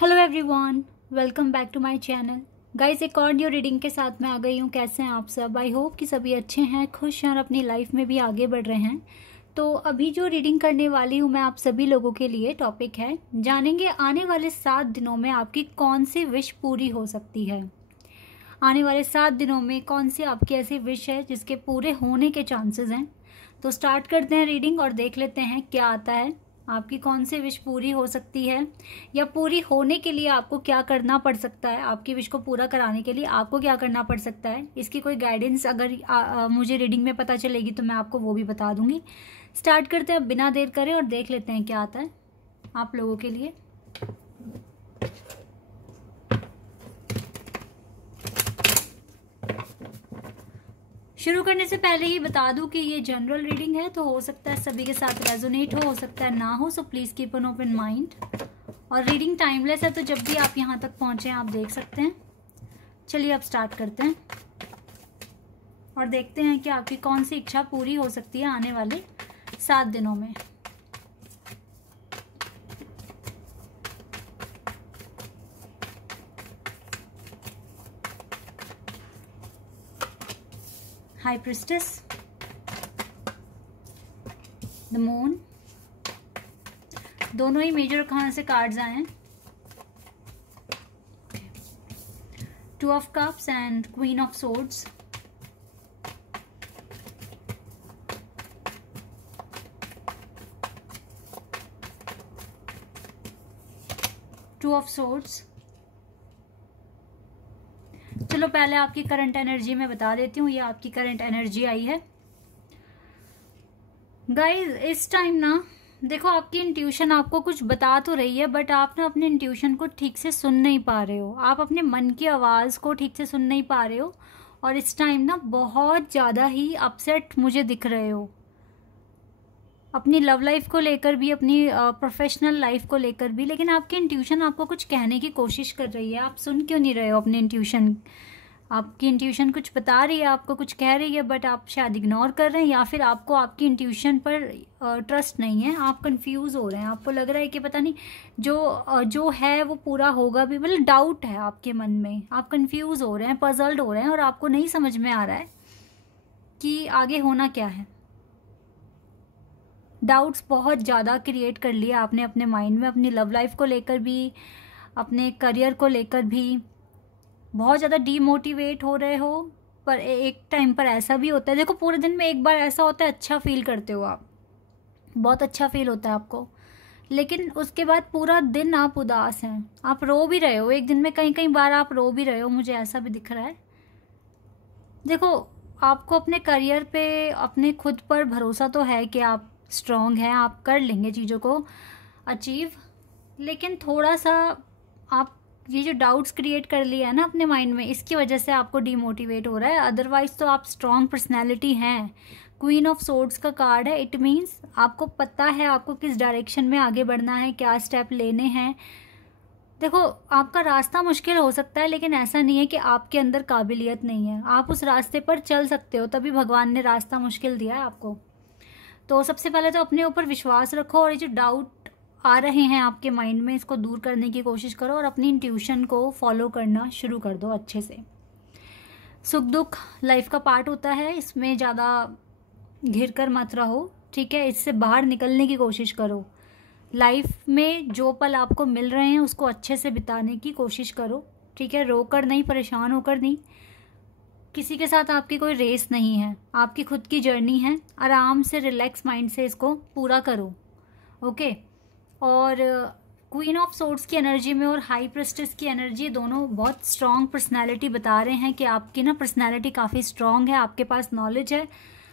Hello everyone, welcome back to my channel. Guys, एक और new reading के साथ मैं आ गई हूँ। कैसे हैं आप सब? आई होप कि सभी अच्छे हैं, खुश हैं और अपनी लाइफ में भी आगे बढ़ रहे हैं। तो अभी जो रीडिंग करने वाली हूँ मैं आप सभी लोगों के लिए, टॉपिक है जानेंगे आने वाले 7 दिनों में आपकी कौन सी विश पूरी हो सकती है। आने वाले 7 दिनों में कौन सी आपकी ऐसी विश है जिसके पूरे होने के चांसेस हैं। तो स्टार्ट करते हैं रीडिंग और देख लेते हैं क्या आता है। आपकी कौन सी विश पूरी हो सकती है या पूरी होने के लिए आपको क्या करना पड़ सकता है। आपकी विश को पूरा कराने के लिए आपको क्या करना पड़ सकता है, इसकी कोई गाइडेंस अगर मुझे रीडिंग में पता चलेगी तो मैं आपको वो भी बता दूंगी। स्टार्ट करते हैं बिना देर करे और देख लेते हैं क्या आता है आप लोगों के लिए। शुरू करने से पहले ही बता दूं कि ये जनरल रीडिंग है, तो हो सकता है सभी के साथ रेजोनेट हो सकता है ना हो, so please keep an open mind. और रीडिंग टाइमलेस है, तो जब भी आप यहाँ तक पहुंचे आप देख सकते हैं। चलिए अब स्टार्ट करते हैं और देखते हैं कि आपकी कौन सी इच्छा पूरी हो सकती है आने वाले 7 दिनों में। हाई प्रिस्टेस, द मून, दोनों ही मेजर अरकाना से कार्ड्स आए हैं। 2 of cups and queen of swords. Two of swords. चलो पहले आपकी करंट एनर्जी में बता देती हूँ। ये आपकी करंट एनर्जी आई है गाइज। इस टाइम ना देखो, आपकी इंट्यूशन आपको कुछ बता तो रही है, बट आप ना अपने इंट्यूशन को ठीक से सुन नहीं पा रहे हो। आप अपने मन की आवाज को ठीक से सुन नहीं पा रहे हो और इस टाइम ना बहुत ज्यादा ही अपसेट मुझे दिख रहे हो, अपनी लव लाइफ को लेकर भी, अपनी प्रोफेशनल लाइफ को लेकर भी। लेकिन आपकी इंट्यूशन आपको कुछ कहने की कोशिश कर रही है। आप सुन क्यों नहीं रहे हो अपनी इंट्यूशन? आपकी इंट्यूशन कुछ बता रही है, आपको कुछ कह रही है, बट आप शायद इग्नोर कर रहे हैं, या फिर आपको आपकी इंट्यूशन पर ट्रस्ट नहीं है। आप कंफ्यूज हो रहे हैं, आपको लग रहा है कि पता नहीं जो है वो पूरा होगा भी, मतलब डाउट है आपके मन में। आप कंफ्यूज हो रहे हैं, पजल्ड हो रहे हैं और आपको नहीं समझ में आ रहा है कि आगे होना क्या है। डाउट्स बहुत ज़्यादा क्रिएट कर लिया आपने अपने माइंड में, अपनी लव लाइफ को लेकर भी, अपने करियर को लेकर भी बहुत ज़्यादा डीमोटिवेट हो रहे हो। पर एक टाइम पर ऐसा भी होता है, देखो पूरे दिन में एक बार ऐसा होता है अच्छा फील करते हो आप, बहुत अच्छा फील होता है आपको, लेकिन उसके बाद पूरा दिन आप उदास हैं, आप रो भी रहे हो। एक दिन में कई कई बार आप रो भी रहे हो, मुझे ऐसा भी दिख रहा है। देखो आपको अपने करियर पे, अपने खुद पर भरोसा तो है कि आप स्ट्रांग हैं, आप कर लेंगे चीज़ों को अचीव, लेकिन थोड़ा सा आप ये जो डाउट्स क्रिएट कर लिया है ना अपने माइंड में, इसकी वजह से आपको डीमोटिवेट हो रहा है। अदरवाइज तो आप स्ट्रांग पर्सनैलिटी हैं। क्वीन ऑफ सोर्ड्स का कार्ड है, इट मीन्स आपको पता है आपको किस डायरेक्शन में आगे बढ़ना है, क्या स्टेप लेने हैं। देखो आपका रास्ता मुश्किल हो सकता है, लेकिन ऐसा नहीं है कि आपके अंदर काबिलियत नहीं है। आप उस रास्ते पर चल सकते हो, तभी भगवान ने रास्ता मुश्किल दिया है आपको। तो सबसे पहले तो अपने ऊपर विश्वास रखो और ये जो डाउट आ रहे हैं आपके माइंड में, इसको दूर करने की कोशिश करो और अपनी इंट्यूशन को फॉलो करना शुरू कर दो अच्छे से। सुख दुख लाइफ का पार्ट होता है, इसमें ज़्यादा घिर कर मत रहो, ठीक है? इससे बाहर निकलने की कोशिश करो। लाइफ में जो पल आपको मिल रहे हैं उसको अच्छे से बिताने की कोशिश करो, ठीक है? रोकर नहीं, परेशान होकर नहीं। किसी के साथ आपकी कोई रेस नहीं है, आपकी खुद की जर्नी है। आराम से रिलैक्स माइंड से इसको पूरा करो, ओके? और क्वीन ऑफ सोर्ड्स की एनर्जी में और हाई प्रिस्टेस की एनर्जी, दोनों बहुत स्ट्रॉन्ग पर्सनालिटी बता रहे हैं कि आपकी ना पर्सनालिटी काफ़ी स्ट्रॉन्ग है, आपके पास नॉलेज है।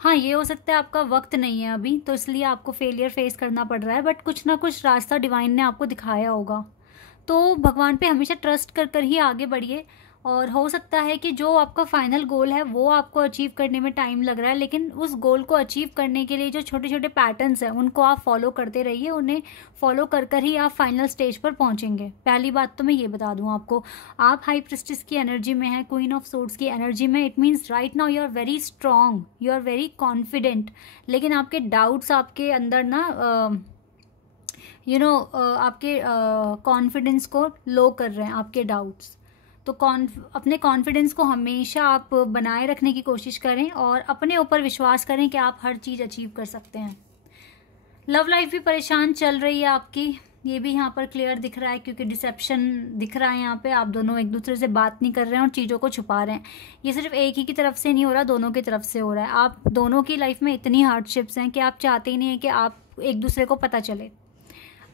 हाँ, ये हो सकता है आपका वक्त नहीं है अभी, तो इसलिए आपको फेलियर फेस करना पड़ रहा है, बट कुछ ना कुछ रास्ता डिवाइन ने आपको दिखाया होगा। तो भगवान पे हमेशा ट्रस्ट कर कर ही आगे बढ़िए। और हो सकता है कि जो आपका फाइनल गोल है वो आपको अचीव करने में टाइम लग रहा है, लेकिन उस गोल को अचीव करने के लिए जो छोटे छोटे पैटर्न्स हैं उनको आप फॉलो करते रहिए। उन्हें फॉलो कर कर ही आप फाइनल स्टेज पर पहुंचेंगे। पहली बात तो मैं ये बता दूं आपको, आप हाई प्रिस्टेस की एनर्जी में है, क्वीन ऑफ सोर्ड्स की एनर्जी में। It means right now you are very strong, you are very confident, लेकिन आपके डाउट्स आपके अंदर ना आपके कॉन्फिडेंस को लो कर रहे हैं, आपके डाउट्स। तो अपने कॉन्फिडेंस को हमेशा आप बनाए रखने की कोशिश करें और अपने ऊपर विश्वास करें कि आप हर चीज़ अचीव कर सकते हैं। लव लाइफ भी परेशान चल रही है आपकी, ये भी यहाँ पर क्लियर दिख रहा है, क्योंकि डिसेप्शन दिख रहा है यहाँ पे। आप दोनों एक दूसरे से बात नहीं कर रहे हैं और चीज़ों को छुपा रहे हैं। ये सिर्फ एक ही की तरफ से नहीं हो रहा, दोनों की तरफ से हो रहा है। आप दोनों की लाइफ में इतनी हार्डशिप्स हैं कि आप चाहते ही नहीं है कि आप एक दूसरे को पता चले।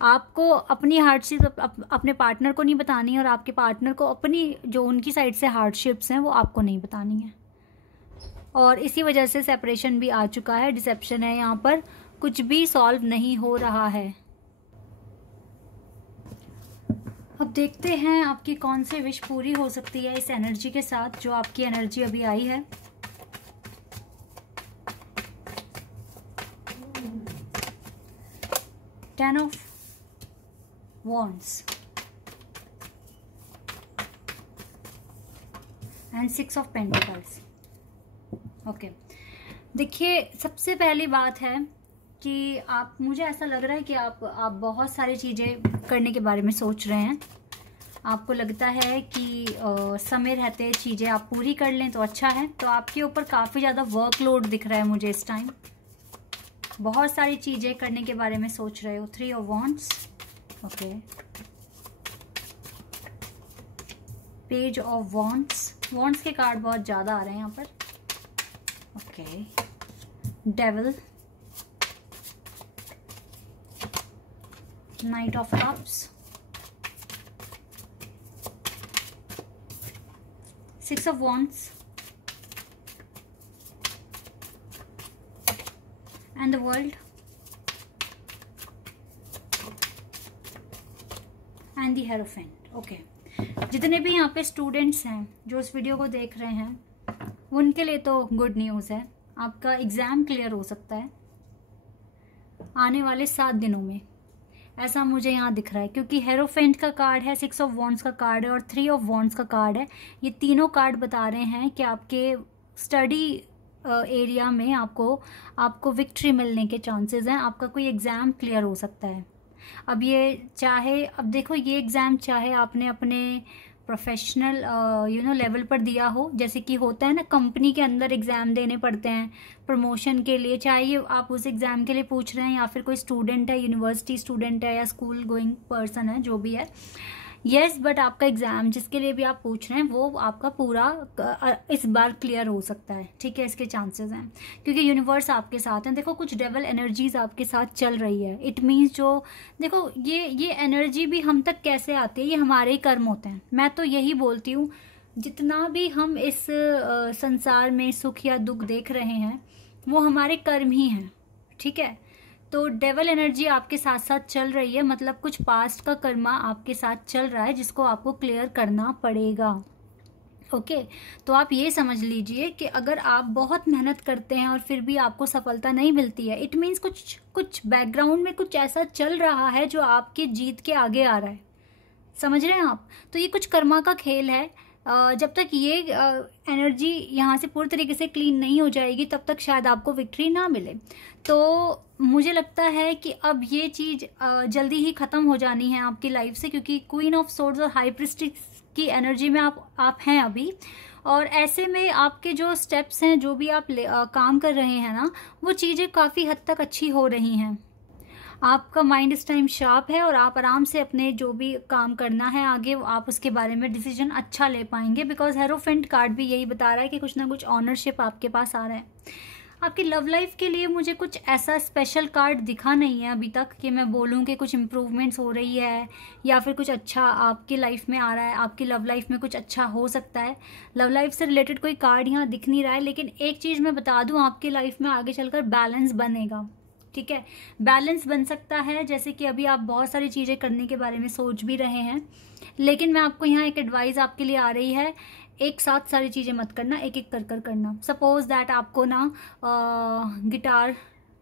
आपको अपनी हार्डशिप अपने पार्टनर को नहीं बतानी है और आपके पार्टनर को अपनी जो उनकी साइड से हार्डशिप्स हैं वो आपको नहीं बतानी है। और इसी वजह से सेपरेशन भी आ चुका है, डिसेप्शन है यहाँ पर, कुछ भी सॉल्व नहीं हो रहा है। अब देखते हैं आपकी कौन सी विश पूरी हो सकती है इस एनर्जी के साथ, जो आपकी एनर्जी अभी आई है। Ten of wands and six of pentacles. Okay, देखिए सबसे पहली बात है कि मुझे ऐसा लग रहा है कि आप बहुत सारी चीज़ें करने के बारे में सोच रहे हैं। आपको लगता है कि समय रहते चीज़ें आप पूरी कर लें तो अच्छा है। तो आपके ऊपर काफ़ी ज़्यादा वर्कलोड दिख रहा है मुझे इस टाइम। बहुत सारी चीज़ें करने के बारे में सोच रहे हो। 3 of wands, okay, page of wands. Wands के कार्ड बहुत ज़्यादा आ रहे हैं यहाँ पर। Okay, devil, night of cups, 6 of wands and the world and the hierophant. Okay, जितने भी यहाँ पे स्टूडेंट्स हैं जो इस वीडियो को देख रहे हैं, उनके लिए तो गुड न्यूज़ है। आपका एग्ज़ाम क्लियर हो सकता है आने वाले 7 दिनों में, ऐसा मुझे यहाँ दिख रहा है, क्योंकि हेरोफेंट का कार्ड है, 6 ऑफ वॉन्ड्स का कार्ड है और 3 ऑफ वॉन्ड्स का कार्ड है। ये तीनों कार्ड बता रहे हैं कि आपके स्टडी एरिया में आपको विक्ट्री मिलने के चांसेस हैं। आपका कोई एग्ज़ाम क्लियर हो सकता है। अब देखो, ये एग्ज़ाम चाहे आपने अपने प्रोफेशनल लेवल पर दिया हो, जैसे कि होता है ना कंपनी के अंदर एग्ज़ाम देने पड़ते हैं प्रमोशन के लिए, चाहे ये आप उस एग्ज़ाम के लिए पूछ रहे हैं या फिर कोई स्टूडेंट है, यूनिवर्सिटी स्टूडेंट है या स्कूल गोइंग पर्सन है, जो भी है, यस, बट आपका एग्ज़ाम जिसके लिए भी आप पूछ रहे हैं वो आपका पूरा इस बार क्लियर हो सकता है। ठीक है, इसके चांसेस हैं क्योंकि यूनिवर्स आपके साथ हैं। देखो, कुछ डेवल एनर्जीज आपके साथ चल रही है। इट मीन्स जो देखो ये एनर्जी भी हम तक कैसे आती है, ये हमारे ही कर्म होते हैं। मैं तो यही बोलती हूँ, जितना भी हम इस संसार में सुख या दुख देख रहे हैं वो हमारे कर्म ही हैं। ठीक है, तो डेवल एनर्जी आपके साथ साथ चल रही है, मतलब कुछ पास्ट का कर्मा आपके साथ चल रहा है जिसको आपको क्लियर करना पड़ेगा। ओके, तो आप ये समझ लीजिए कि अगर आप बहुत मेहनत करते हैं और फिर भी आपको सफलता नहीं मिलती है, इट मीन्स कुछ बैकग्राउंड में कुछ ऐसा चल रहा है जो आपके जीत के आगे आ रहा है। समझ रहे हैं आप? तो ये कुछ कर्मा का खेल है। जब तक ये एनर्जी यहाँ से पूरी तरीके से क्लीन नहीं हो जाएगी तब तक शायद आपको विक्ट्री ना मिले। तो मुझे लगता है कि अब ये चीज़ जल्दी ही ख़त्म हो जानी है आपकी लाइफ से, क्योंकि क्वीन ऑफ सोर्ड्स और हाई प्रीस्टेस की एनर्जी में आप हैं अभी। और ऐसे में आपके जो स्टेप्स हैं, जो भी आप काम कर रहे हैं ना, वो चीज़ें काफ़ी हद तक अच्छी हो रही हैं। आपका माइंड इस टाइम शार्प है और आप आराम से अपने जो भी काम करना है आगे, आप उसके बारे में डिसीजन अच्छा ले पाएंगे। बिकॉज हेरोफेंट कार्ड भी यही बता रहा है कि कुछ ना कुछ ऑनरशिप आपके पास आ रहा है। आपकी लव लाइफ के लिए मुझे कुछ ऐसा स्पेशल कार्ड दिखा नहीं है अभी तक कि मैं बोलूँ कि कुछ इम्प्रूवमेंट्स हो रही है या फिर कुछ अच्छा आपकी लाइफ में आ रहा है, आपकी लव लाइफ में कुछ अच्छा हो सकता है। लव लाइफ से रिलेटेड कोई कार्ड यहाँ दिख नहीं रहा है। लेकिन एक चीज़ मैं बता दूँ, आपकी लाइफ में आगे चलकर बैलेंस बनेगा। ठीक है, बैलेंस बन सकता है। जैसे कि अभी आप बहुत सारी चीज़ें करने के बारे में सोच भी रहे हैं, लेकिन मैं आपको यहाँ एक एडवाइस आपके लिए आ रही है, एक साथ सारी चीज़ें मत करना, एक एक कर करना। सपोज दैट आपको ना गिटार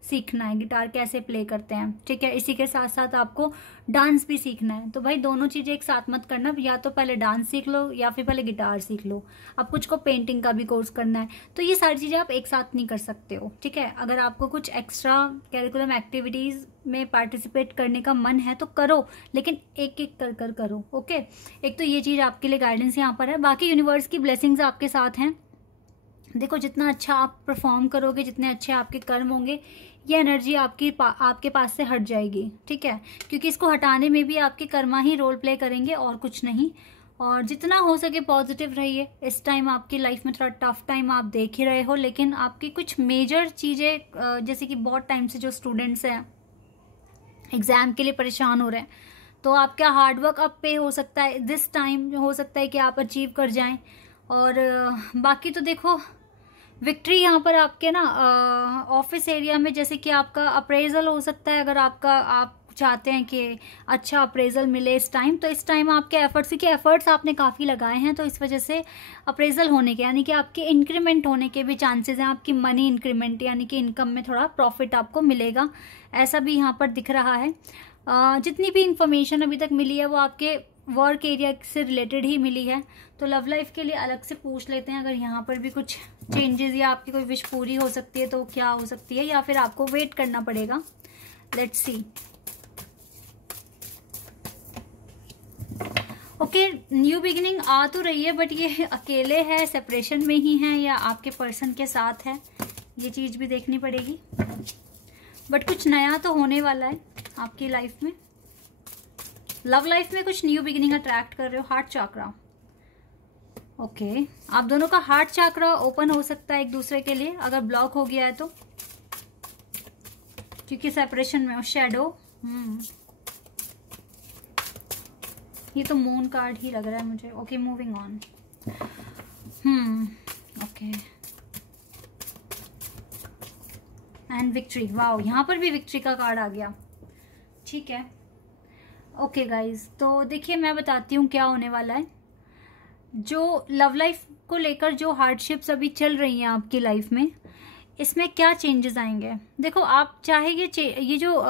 सीखना है, गिटार कैसे प्ले करते हैं, ठीक है। इसी के साथ साथ आपको डांस भी सीखना है। तो भाई दोनों चीज़ें एक साथ मत करना, या तो पहले डांस सीख लो या फिर पहले गिटार सीख लो। अब कुछ को पेंटिंग का भी कोर्स करना है, तो ये सारी चीज़ें आप एक साथ नहीं कर सकते हो, ठीक है। अगर आपको कुछ एक्स्ट्रा कैरिकुलम एक्टिविटीज़ में पार्टिसिपेट करने का मन है तो करो, लेकिन एक एक कर कर करो, ओके। एक तो ये चीज़ आपके लिए गाइडेंस यहाँ पर है। बाकी यूनिवर्स की ब्लेसिंग्स आपके साथ हैं। देखो जितना अच्छा आप परफॉर्म करोगे, जितने अच्छे आपके कर्म होंगे, ये एनर्जी आपके पास से हट जाएगी, ठीक है। क्योंकि इसको हटाने में भी आपके कर्मा ही रोल प्ले करेंगे और कुछ नहीं। और जितना हो सके पॉजिटिव रहिए। इस टाइम आपकी लाइफ में थोड़ा टफ टाइम आप देख ही रहे हो, लेकिन आपकी कुछ मेजर चीज़ें, जैसे कि बहुत टाइम से जो स्टूडेंट्स हैं एग्जाम के लिए परेशान हो रहे हैं, तो आपका हार्डवर्क अब पे हो सकता है। दिस टाइम हो सकता है कि आप अचीव कर जाएं। और बाकी तो देखो विक्ट्री यहाँ पर आपके ना ऑफिस एरिया में, जैसे कि आपका अप्रेजल हो सकता है। अगर आप चाहते हैं कि अच्छा अप्रेजल मिले इस टाइम, तो इस टाइम आपके एफर्ट्स आपने काफ़ी लगाए हैं, तो इस वजह से अप्रेजल होने के, यानी कि आपके इंक्रीमेंट होने के भी चांसेस हैं। आपकी मनी इंक्रीमेंट, यानी कि इनकम में थोड़ा प्रॉफिट आपको मिलेगा, ऐसा भी यहाँ पर दिख रहा है। जितनी भी इंफॉर्मेशन अभी तक मिली है वो आपके वर्क एरिया से रिलेटेड ही मिली है। तो लव लाइफ के लिए अलग से पूछ लेते हैं, अगर यहाँ पर भी कुछ चेंजेस या आपकी कोई विश पूरी हो सकती है तो क्या हो सकती है, या फिर आपको वेट करना पड़ेगा। Let's see. Okay, new beginning आ तो रही है, बट ये अकेले है, सेपरेशन में ही है, या आपके पर्सन के साथ है, ये चीज भी देखनी पड़ेगी। बट कुछ नया तो होने वाला है आपकी लाइफ में। लव लाइफ में कुछ न्यू बिगिनिंग अट्रैक्ट कर रहे हो। हार्ट चक्रा, ओके। आप दोनों का हार्ट चक्रा ओपन हो सकता है एक दूसरे के लिए, अगर ब्लॉक हो गया है तो, क्योंकि सेपरेशन में हो। शैडो, ये तो मून कार्ड ही लग रहा है मुझे। Okay, moving on. Okay, and victory. Wow, यहाँ पर भी विक्ट्री का कार्ड आ गया, ठीक है। ओके गाइज, तो देखिए मैं बताती हूँ क्या होने वाला है। जो लव लाइफ को लेकर जो हार्डशिप्स अभी चल रही हैं आपकी लाइफ में, इसमें क्या चेंजेस आएंगे। देखो आप चाहे ये जो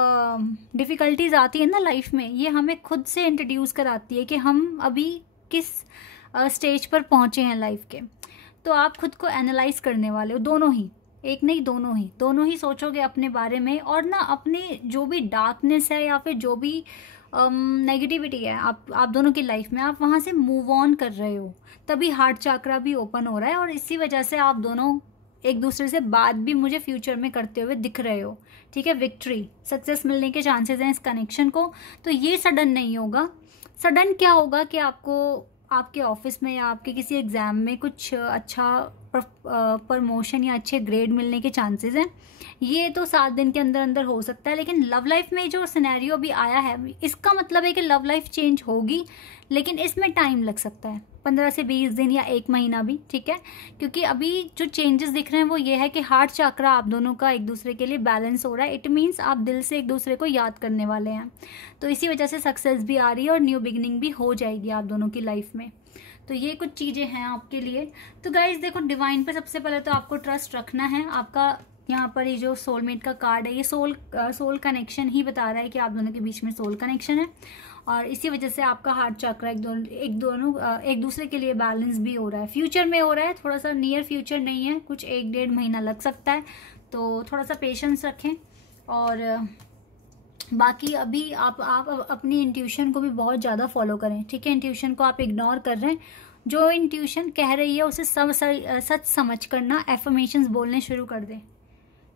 डिफ़िकल्टीज आती है ना लाइफ में, ये हमें खुद से इंट्रोड्यूस कराती है कि हम अभी किस स्टेज पर पहुँचे हैं लाइफ के। तो आप खुद को एनालाइज करने वाले हो, दोनों ही, एक नहीं दोनों ही सोचोगे अपने बारे में। और ना अपने जो भी डार्कनेस है या फिर जो भी नेगेटिविटी है आप दोनों की लाइफ में, आप वहाँ से मूव ऑन कर रहे हो, तभी हार्ट चक्रा भी ओपन हो रहा है। और इसी वजह से आप दोनों एक दूसरे से बात भी मुझे फ्यूचर में करते हुए दिख रहे हो, ठीक है। विक्ट्री, सक्सेस मिलने के चांसेस हैं इस कनेक्शन को। तो ये सडन नहीं होगा। सडन क्या होगा कि आपको आपके ऑफिस में या आपके किसी एग्जाम में कुछ अच्छा प्रमोशन या अच्छे ग्रेड मिलने के चांसेस हैं। ये तो 7 दिन के अंदर अंदर हो सकता है। लेकिन लव लाइफ में जो सिनेरियो अभी आया है, इसका मतलब है कि लव लाइफ चेंज होगी, लेकिन इसमें टाइम लग सकता है, 15 से 20 दिन या 1 महीना भी, ठीक है। क्योंकि अभी जो चेंजेस दिख रहे हैं वो ये है कि हार्ट चक्रा आप दोनों का एक दूसरे के लिए बैलेंस हो रहा है। इट मीन्स आप दिल से एक दूसरे को याद करने वाले हैं। तो इसी वजह से सक्सेस भी आ रही है और न्यू बिगिनिंग भी हो जाएगी आप दोनों की लाइफ में। तो ये कुछ चीज़ें हैं आपके लिए। तो गाइज देखो, डिवाइन पे सबसे पहले तो आपको ट्रस्ट रखना है। आपका यहाँ पर ये जो सोलमेट का कार्ड है, ये सोल कनेक्शन ही बता रहा है कि आप दोनों के बीच में सोल कनेक्शन है। और इसी वजह से आपका हार्ट चक्रा एक दूसरे के लिए बैलेंस भी हो रहा है। फ्यूचर में हो रहा है, थोड़ा सा नियर फ्यूचर नहीं है, कुछ 1-1.5 महीना लग सकता है। तो थोड़ा सा पेशेंस रखें। और बाकी अभी आप अपनी इंट्यूशन को भी बहुत ज़्यादा फॉलो करें, ठीक है। इंट्यूशन को आप इग्नोर कर रहे हैं, जो इंट्यूशन कह रही है उसे सच समझ करना, एफर्मेशंस बोलने शुरू कर दें,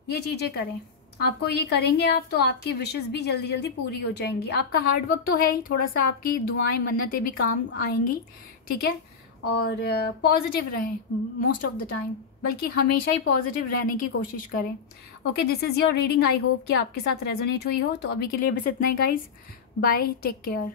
ये चीज़ें करें। आपको ये करेंगे आप, तो आपकी विशेस भी जल्दी जल्दी पूरी हो जाएंगी। आपका हार्डवर्क तो है ही, थोड़ा सा आपकी दुआएं मन्नतें भी काम आएंगी, ठीक है। और पॉजिटिव रहें मोस्ट ऑफ द टाइम, बल्कि हमेशा ही पॉजिटिव रहने की कोशिश करें। Okay, this is your reading. I hope कि आपके साथ रेजोनेट हुई हो। तो अभी के लिए बस इतना ही गाइज, बाय, टेक केयर।